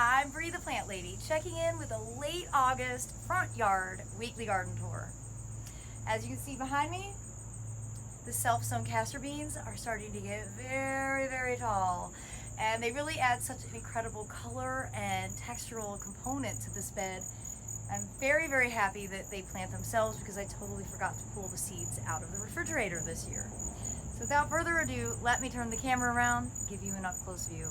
I'm Bree the Plant Lady, checking in with a late August front yard weekly garden tour. As you can see behind me, the self-sown castor beans are starting to get very, very tall, and they really add such an incredible color and textural component to this bed. I'm very, very happy that they plant themselves because I totally forgot to pull the seeds out of the refrigerator this year. So without further ado, let me turn the camera around, give you an up-close view.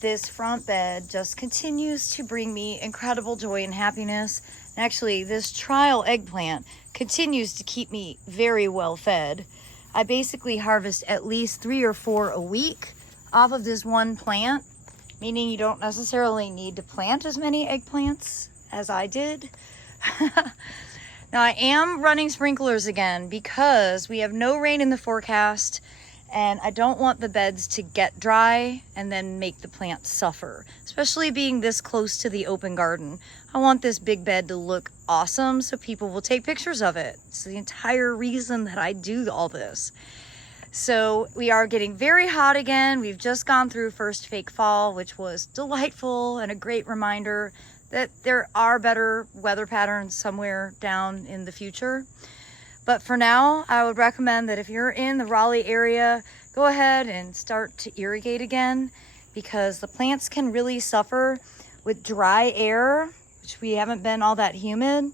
This front bed just continues to bring me incredible joy and happiness. And actually, this trial eggplant continues to keep me very well fed. I basically harvest at least 3 or 4 a week off of this one plant, meaning you don't necessarily need to plant as many eggplants as I did. Now, I am running sprinklers again because we have no rain in the forecast, and I don't want the beds to get dry and then make the plants suffer, especially being this close to the open garden. I want this big bed to look awesome so people will take pictures of it. It's the entire reason that I do all this. So we are getting very hot again. We've just gone through first fake fall, which was delightful and a great reminder that there are better weather patterns somewhere down in the future. But for now, I would recommend that if you're in the Raleigh area, go ahead and start to irrigate again, because the plants can really suffer with dry air, which we haven't been all that humid,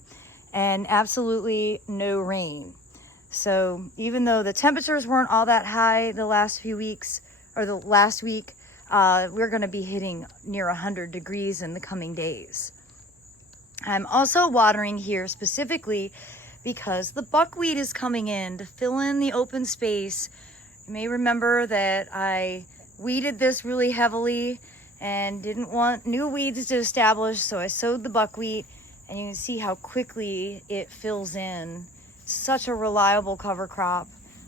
and absolutely no rain. So even though the temperatures weren't all that high the last few weeks, or the last week, we're gonna be hitting near 100 degrees in the coming days. I'm also watering here specifically because the buckwheat is coming in to fill in the open space. You may remember that I weeded this really heavily and didn't want new weeds to establish, so I sowed the buckwheat, and you can see how quickly it fills in. Such a reliable cover crop.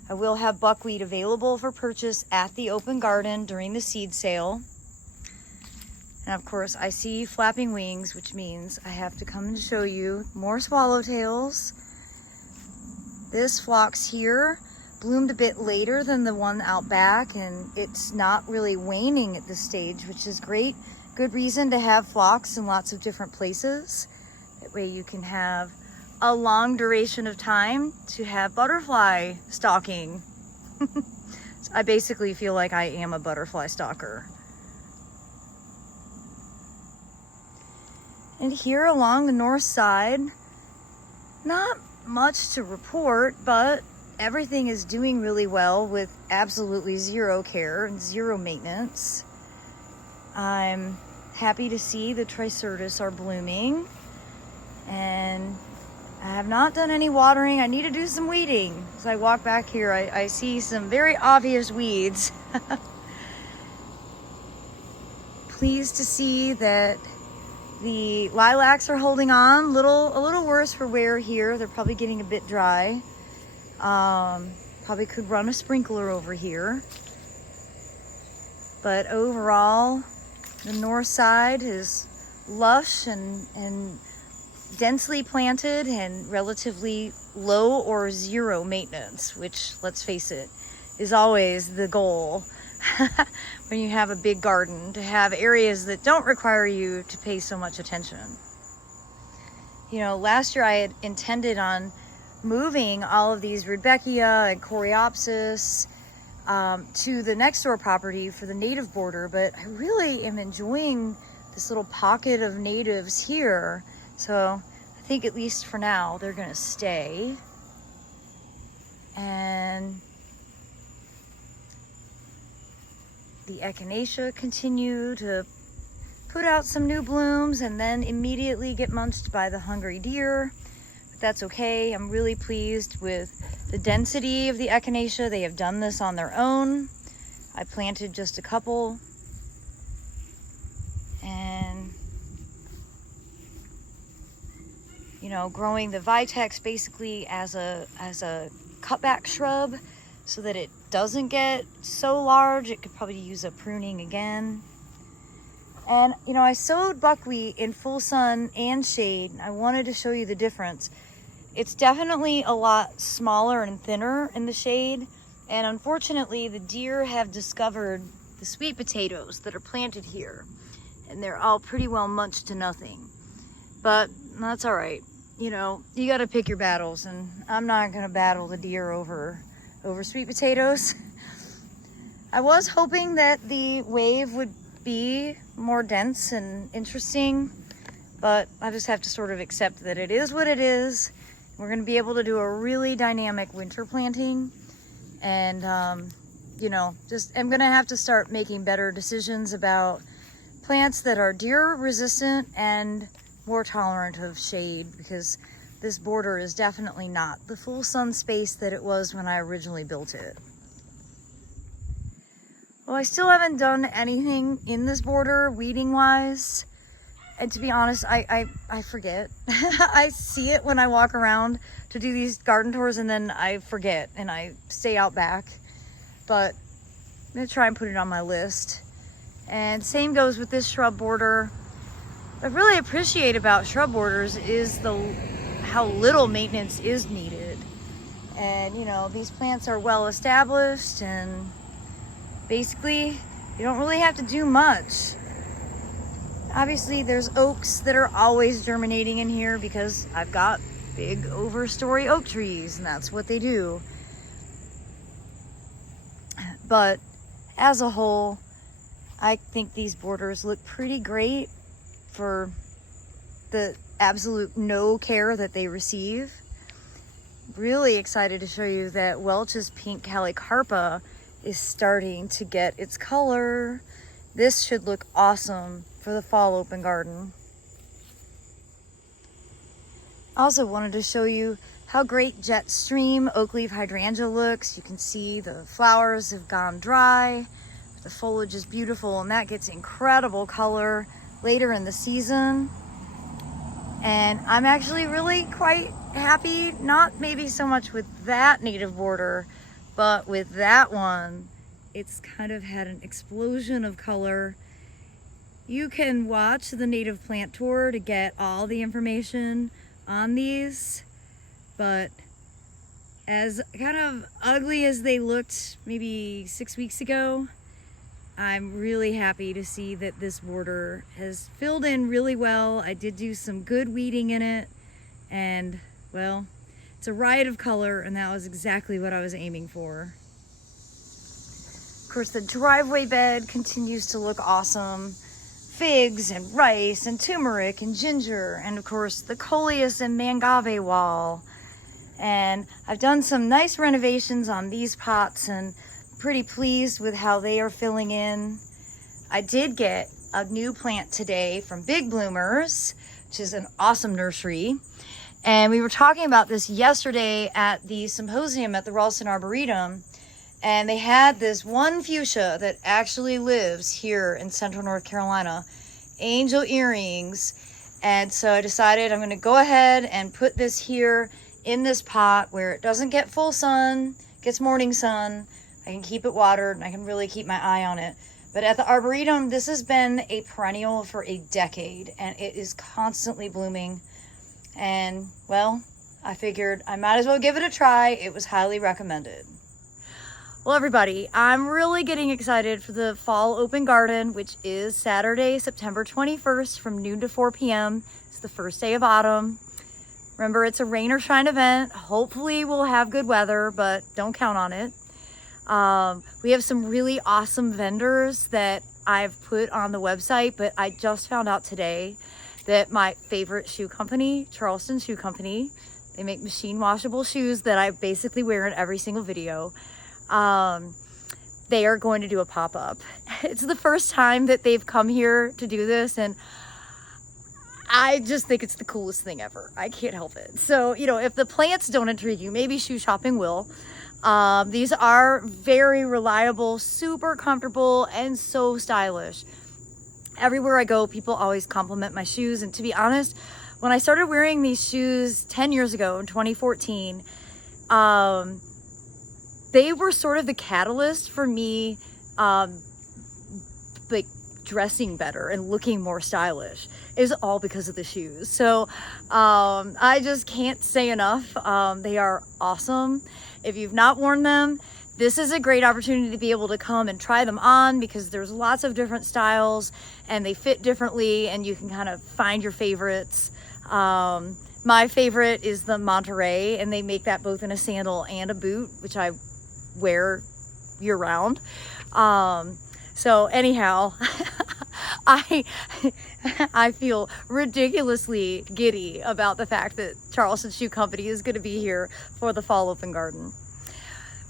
I will have buckwheat available for purchase at the open garden during the seed sale. And of course, I see flapping wings, which means I have to come and show you more swallowtails. This phlox here bloomed a bit later than the one out back, and it's not really waning at this stage, which is great. Good reason to have phlox in lots of different places. That way you can have a long duration of time to have butterfly stalking. So I basically feel like I am a butterfly stalker. And here along the north side, not much to report, but everything is doing really well with absolutely zero care and zero maintenance. I'm happy to see the Triceratops are blooming, and I have not done any watering. I need to do some weeding. As I walk back here, I see some very obvious weeds. Pleased to see that the lilacs are holding on. A little worse for wear here. They're probably getting a bit dry. Probably could run a sprinkler over here. But overall, the north side is lush and densely planted and relatively low or zero maintenance, which, let's face it, is always the goal when you have a big garden, to have areas that don't require you to pay so much attention. You know, last year I had intended on moving all of these Rudbeckia and Coreopsis to the next door property for the native border, but I really am enjoying this little pocket of natives here. So I think, at least for now, they're gonna stay. And the Echinacea continue to put out some new blooms and then immediately get munched by the hungry deer. But that's okay. I'm really pleased with the density of the Echinacea. They have done this on their own. I planted just a couple. And you know, growing the Vitex basically as a cutback shrub so that it doesn't get so large. It could probably use a pruning again. And you know, I sowed buckwheat in full sun and shade. I wanted to show you the difference. It's definitely a lot smaller and thinner in the shade, and unfortunately the deer have discovered the sweet potatoes that are planted here. And they're all pretty well munched to nothing. But that's all right. You know, you got to pick your battles, and I'm not going to battle the deer over sweet potatoes. I was hoping that the wave would be more dense and interesting, but I just have to sort of accept that it is what it is. We're going to be able to do a really dynamic winter planting, and you know, I'm going to have to start making better decisions about plants that are deer resistant and more tolerant of shade, because this border is definitely not the full sun space that it was when I originally built it. Well, I still haven't done anything in this border weeding wise, and to be honest, I forget. I see it when I walk around to do these garden tours, and then I forget and I stay out back, but I'm gonna try and put it on my list. And same goes with this shrub border. What I really appreciate about shrub borders is how little maintenance is needed. And you know, these plants are well established, and basically you don't really have to do much. Obviously there's oaks that are always germinating in here because I've got big overstory oak trees, and that's what they do. But as a whole, I think these borders look pretty great for the absolute no care that they receive. Really excited to show you that Welch's pink calicarpa is starting to get its color. This should look awesome for the fall open garden. I also wanted to show you how great Jetstream Oakleaf Hydrangea looks. You can see the flowers have gone dry. The foliage is beautiful, and that gets incredible color later in the season. And I'm actually really quite happy, not maybe so much with that native border, but with that one. It's kind of had an explosion of color. You can watch the native plant tour to get all the information on these, but as kind of ugly as they looked maybe 6 weeks ago, I'm really happy to see that this border has filled in really well. I did do some good weeding in it, and well, it's a riot of color, and that was exactly what I was aiming for. Of course, the driveway bed continues to look awesome. Figs and rice and turmeric and ginger, and of course the coleus and mangave wall. And I've done some nice renovations on these pots, and pretty pleased with how they are filling in. I did get a new plant today from Big Bloomers, which is an awesome nursery. And we were talking about this yesterday at the symposium at the Ralston Arboretum. And they had this one fuchsia that actually lives here in central North Carolina, Angel Earrings. And so I decided I'm going to go ahead and put this here in this pot where it doesn't get full sun, gets morning sun. I can keep it watered, and I can really keep my eye on it. But at the Arboretum, this has been a perennial for a decade, and it is constantly blooming. And, well, I figured I might as well give it a try. It was highly recommended. Well, everybody, I'm really getting excited for the fall open garden, which is Saturday, September 21st from noon to 4 p.m. It's the first day of autumn. Remember, it's a rain or shine event. Hopefully we'll have good weather, but don't count on it. We have some really awesome vendors that I've put on the website, but I just found out today that my favorite shoe company, Charleston Shoe Company, they make machine washable shoes that I basically wear in every single video. They are going to do a pop-up. It's the first time that they've come here to do this, and I just think it's the coolest thing ever. I can't help it. So, you know, if the plants don't intrigue you, maybe shoe shopping will. These are very reliable, super comfortable, and so stylish. Everywhere I go, people always compliment my shoes. And to be honest, when I started wearing these shoes 10 years ago in 2014, they were sort of the catalyst for me, like dressing better and looking more stylish. It was all because of the shoes. So I just can't say enough. They are awesome. If you've not worn them, this is a great opportunity to be able to come and try them on, because there's lots of different styles and they fit differently, and you can kind of find your favorites. My favorite is the Monterey, and they make that both in a sandal and a boot, which I wear year round. So anyhow, I feel ridiculously giddy about the fact that Charleston Shoe Company is going to be here for the Fall Open Garden.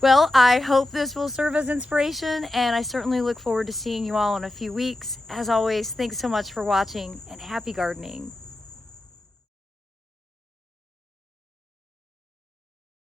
Well, I hope this will serve as inspiration, and I certainly look forward to seeing you all in a few weeks. As always, thanks so much for watching, and happy gardening.